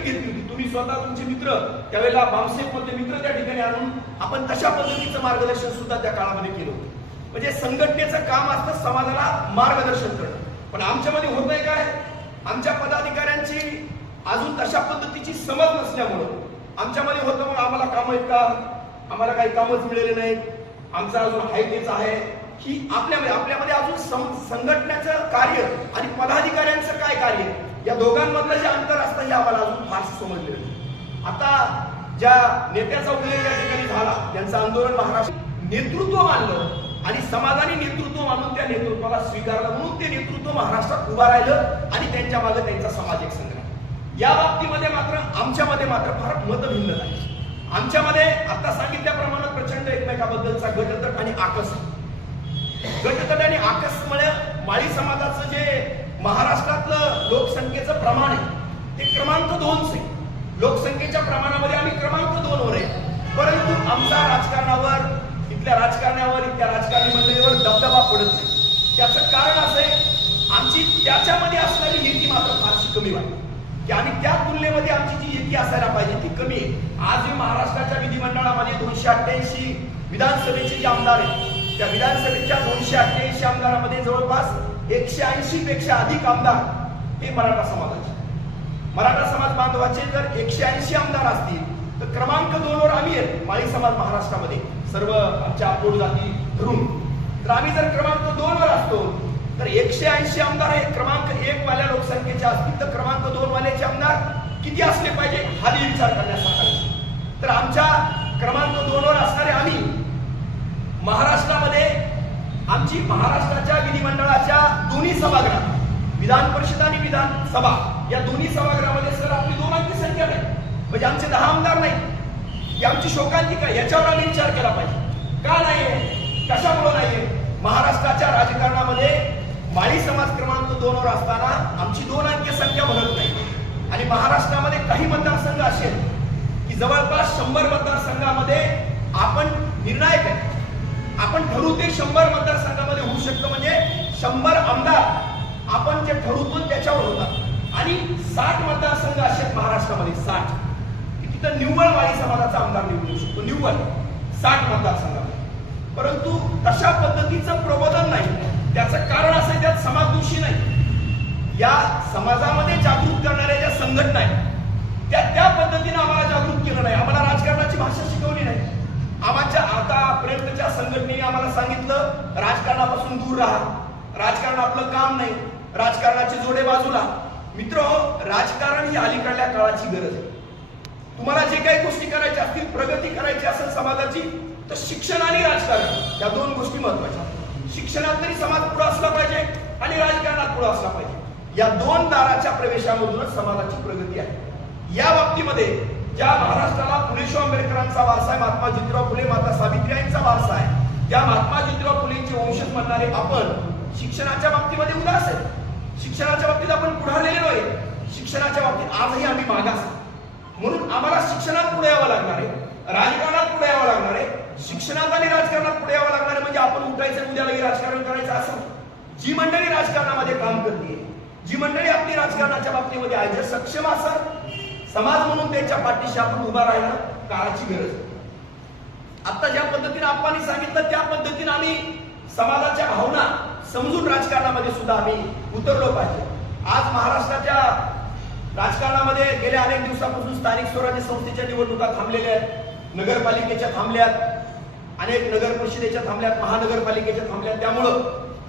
मी घेतली होती. तुम्ही स्वतः तुमचे मित्र त्यावेळेला बामसेफ मधले मित्र त्या ठिकाणी आणून आपण तशा पद्धतीचं मार्गदर्शन सुद्धा त्या काळामध्ये केलं होतं. म्हणजे संघटनेचं काम असतं समाजाला मार्गदर्शन करणं. पण आमच्यामध्ये होत नाही काय? आमच्या पदाधिकाऱ्यांची अजून तशा पद्धतीची समज नसल्यामुळं. आमच्यामध्ये होतं मग आम्हाला कामं आहेत का आम्हाला काही कामच मिळाले नाहीत. आमचा अजून हायकेच तेच आहे. ही आपल्यामध्ये आपल्यामध्ये अजून सं- संघटनेचं कार्य आणि पदाधिकाऱ्यांचं काय कार्य? या दोघांमधलं जे अंतर असतं हे आम्हाला अजून फारसं समजलेलं नाही. आता ज्या नेत्याचा उल्लेख या ठिकाणी झाला त्यांचं आंदोलन महाराष्ट्र नेतृत्व मानलं आणि समाजाने नेतृत्व मानून त्या नेतृत्वाला स्वीकारलं म्हणून ते नेतृत्व महाराष्ट्रात उभा राहिलं आणि त्यांच्या मागे त्यांचा समाज एक संग्राम या बाबतीमध्ये मात्र आमच्यामध्ये मात्र फार मतभिन्न नाही. आमच्यामध्ये आता सांगितल्याप्रमाणे प्रचंड एकमेकाबद्दलचा गटतट आणि आकस. गटतट आणि आकसमुळे माळी समाजाचं जे महाराष्ट्रातलं लोकसंख्येचं प्रमाण आहे. ते क्रमांक दोनच आहे. लोकसंख्येच्या प्रमाणामध्ये आम्ही क्रमांक दोन वर आहे. परंतु आमचा राजकारणावर इथल्या राजकारण्यावर इथल्या राजकारणी मंडळीवर दबदबा पडत नाही. त्याचं कारण असं आहे आमची त्याच्यामध्ये असणारी एकी मात्र फारशी कमी वाटते की आम्ही त्या तुलनेमध्ये आमची जी एकी असायला पाहिजे ती कमी आहे. आज मी महाराष्ट्राच्या विधिमंडळामध्ये दोनशे अठ्ठ्याऐंशी विधानसभेचे जे आमदार आहेत त्या विधानसभेच्या दोनशे अठ्ठ्याऐंशी आमदारामध्ये जवळपास एकशे ऐंशी पेक्षा अधिक आमदार हे मराठा समाजाचे. मराठा समाज बांधवाचे जर एकशे ऐंशी आमदार असतील तर क्रमांक दोनवर आम्ही आहेत माळी समाज महाराष्ट्रामध्ये. सर्व आमच्या अकोट जाती धरून. तर आम्ही जर क्रमांक दोनवर असतो तर एकशे ऐंशी आमदार हे क्रमांक एक वाल्या लोकसंख्येचे असतील तर क्रमांक दोन वाल्याचे आमदार किती असले पाहिजे हाही विचार करण्यासारखा तर आमच्या क्रमांक दोनवर असणारे आम्ही महाराष्ट्रामध्ये आमची महाराष्ट्राच्या विधिमंडळाच्या दोन्ही सभागृहात विधान परिषद आणि विधानसभा या दोन्ही सभागृहामध्ये सर आपली दोन अंकी संख्या नाही म्हणजे आमचे दहा आमदार नाही आमची शोकांतिका याच्यावर आम्ही विचार केला पाहिजे. का नाहीये? कशामुळे नाहीये? महाराष्ट्राच्या राजकारणामध्ये माळी समाज क्रमांक दोनवर असताना आमची दोन अंकी संख्या बदलत नाही. आणि महाराष्ट्रामध्ये काही मतदारसंघ असेल की जवळपास शंभर मतदारसंघामध्ये आपण निर्णायक आहे आपण ठरवू ते शंभर मतदारसंघामध्ये होऊ शकतं. म्हणजे शंभर आमदार आपण जे ठरवतो त्याच्यावर होतात. आणि साठ मतदारसंघ असे आहेत महाराष्ट्रामध्ये साठ. तिथं निव्वळ वाई समाजाचा आमदार निवडू शकतो. निव्वळ. साठ मतदारसंघामध्ये. परंतु तशा पद्धतीचं प्रबोधन नाही. त्याचं कारण असं त्यात त्यात समाजदोषी नाही. या समाजामध्ये जागृत करणाऱ्या ज्या संघटना आहेत त्या त्या पद्धतीने आम्हाला जागृत केलं नाही. आम्हाला राजकारणाची भाषा शिकवली नाही. आमच्या आतापर्यंतच्या संघटनेने आम्हाला सांगितलं राजकारणापासून दूर राहा. राजकारण आपलं काम नाही. राजकारणाचे जोडे बाजूला. मित्र राजकारण ही अलीकडल्या काळाची गरज आहे. तुम्हाला जे काही गोष्टी करायच्या असतील प्रगती करायची असेल समाजाची तर शिक्षण आणि राजकारण या दोन गोष्टी महत्त्वाच्या शिक्षणात तरी समाज पुढे असला पाहिजे आणि राजकारणात पुढे असला पाहिजे. या दोन दाराच्या प्रवेशामधूनच समाजाची प्रगती आहे. या बाबतीमध्ये ज्या महाराष्ट्राला फुलेशो आंबेडकरांचा वारसा आहे महात्मा ज्योतिराव फुले माता सावित्रीबाईंचा वारसा आहे त्या महात्मा ज्योतिराव फुलेंचे वंशज म्हणणारे आपण शिक्षणाच्या बाबतीमध्ये उदास आहे शिक्षणाच्या बाबतीत आपण पुढारलेले नाही. शिक्षणाच्या बाबतीत आजही आम्ही मागास म्हणून आम्हाला शिक्षणात पुढे यावं लागणार आहे. राजकारणात पुढे यावं लागणार आहे. शिक्षणात आणि राजकारणात पुढे यावं लागणार आहे म्हणजे आपण उठायचं उद्यालाही राजकारण करायचं असं जी मंडळी राजकारणामध्ये काम करते जी मंडळी आपली राजकारणाच्या बाबतीमध्ये आहे जर सक्षम असाल समाज म्हणून त्यांच्या पाठीशी आपण उभा राहणं काळाची गरज आता ज्या पद्धतीने आपण सांगितलं त्या पद्धतीने आम्ही समाजाच्या भावना समजून राजकारणामध्ये सुद्धा आम्ही उतरलो पाहिजे. आज महाराष्ट्राच्या राजकारणामध्ये गेल्या अनेक दिवसापासून स्थानिक स्वराज्य संस्थेच्या निवडणुका थांबलेल्या आहेत नगरपालिकेच्या थांबल्यात अनेक नगर परिषदेच्या थांबल्यात महानगरपालिकेच्या थांबल्यात. त्यामुळं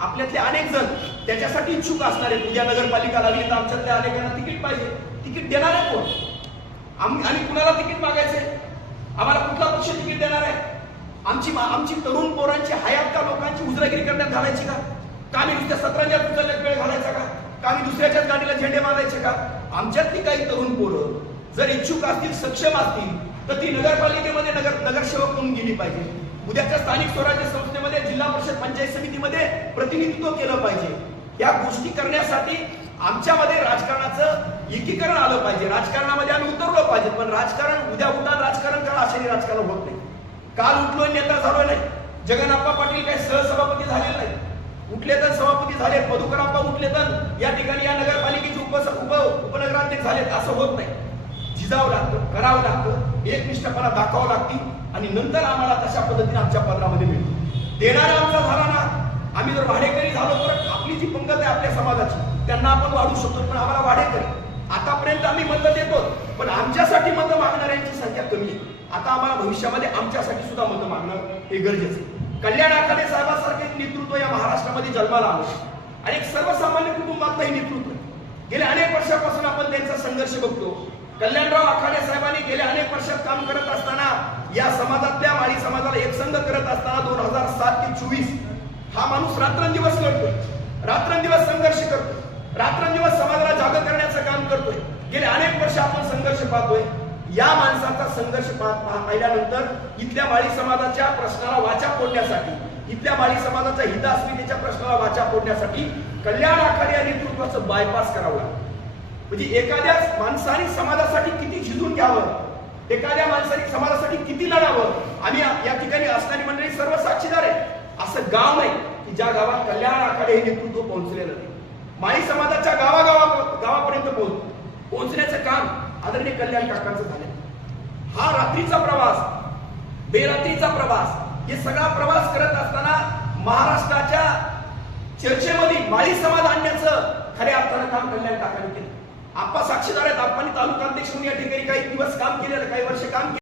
आपल्यातले अनेक जण त्याच्यासाठी इच्छुक असणार आहेत उद्या नगरपालिका लागली तर आमच्यातल्या अनेकांना तिकीट पाहिजे. तिकीट देणार आहे कोण? आम्ही आणि कुणाला तिकीट मागायचंय? आम्हाला कुठला पक्ष तिकीट देणार आहे? आमची आमची तरुण पोरांची हयात का लोकांची उजरागिरी करण्यात घालायची का? का आम्ही नुसत्या सतराच्या उचलण्यात वेळ घालायचा का? का आम्ही दुसऱ्याच्याच गाडीला झेंडे मारायचे का? आमच्यातली काही तरुण पोरं जर इच्छुक असतील सक्षम असतील तर ती नगरपालिकेमध्ये नगर नगरसेवक म्हणून गेली पाहिजे. उद्याच्या स्थानिक स्वराज्य संस्थेमध्ये जिल्हा परिषद पंचायत समितीमध्ये प्रतिनिधित्व केलं पाहिजे. या गोष्टी करण्यासाठी आमच्यामध्ये राजकारणाचं एकीकरण आलं पाहिजे. राजकारणामध्ये आम्ही उतरलो पाहिजे पण राजकारण उद्या उठा राजकारण करा असे राजकारण होत नाही. काल उठलो नेता झालो नाही. जगन्नाप्पा पाटील काही सहसभापती झालेले नाही. उठले तर सभापती झाले मधुकराप्पा उठले तर या ठिकाणी या नगरपालिकेचे उप उप उपनगराध्यक्ष झालेत असं होत नाही. झिजावं लागतं करावं लागतं एकनिष्ठपणा दाखवावं लागते आणि नंतर आम्हाला तशा पद्धतीने आमच्या पदरामध्ये मिळतो. देणारा आमचा झाला ना आम्ही जर भाडेकरी झालो तर आपली जी पंगत आहे आपल्या समाजाची त्यांना आपण वाढू शकतो पण आम्हाला भाडेकरी आतापर्यंत आम्ही मतं देतो पण आमच्यासाठी मतं मागणाऱ्यांची संख्या कमी आहे. आता आम्हाला भविष्यामध्ये आमच्यासाठी सुद्धा मतं मागणं हे गरजेचं आहे. कल्याण आखाडे साहेबांसारखे एक नेतृत्व या महाराष्ट्रामध्ये जन्माला आलं आणि एक सर्वसामान्य कुटुंबातलं हे नेतृत्व गेल्या अनेक वर्षापासून आपण त्यांचा संघर्ष बघतो. कल्याणराव आखाडे साहेबांनी गेल्या अनेक वर्षात काम करत असताना या समाजातल्या माळी समाजाला एकसंध करत असताना दोन हजार सात ते चोवीस हा माणूस रात्रंदिवस लढतोय. रात्रंदिवस संघर्ष करतो रात्रंदिवस समाजाला जागर करण्याचं काम करतोय. गेले अनेक वर्ष आपण संघर्ष पाहतोय. या माणसाचा संघर्ष पाहिल्यानंतर इथल्या माळी समाजाच्या प्रश्नाला वाचा फोडण्यासाठी इथल्या माळी समाजाच्या हित अस्मितेच्या प्रश्नाला वाचा फोडण्यासाठी कल्याण आखाडे या नेतृत्वाचं बायपास करावं लागतं म्हणजे एखाद्या माणसाने समाजासाठी किती झिजून घ्यावं? एखाद्या माणसाने समाजासाठी किती लढावं? आम्ही या ठिकाणी असणारी मंडळी सर्व साक्षीदार आहे असं गाव नाही की ज्या गावात कल्याण आखाडे हे नेतृत्व पोहोचलेलं नाही. माळी समाजाच्या गावागावा गावापर्यंत पोहोच आदरणीय कल्याण काकांचं झालं. हा रात्रीचा प्रवास बेरात्रीचा प्रवास हे सगळा प्रवास करत असताना महाराष्ट्राच्या चर्चेमध्ये माळी समाज आणण्याचं खऱ्या अर्थानं काम कल्याण काकांनी केलं. आप्पा साक्षीदार आहेत आप्पांनी तालुका अध्यक्ष म्हणून या ठिकाणी काही दिवस काम केलेलं काही वर्ष काम केलं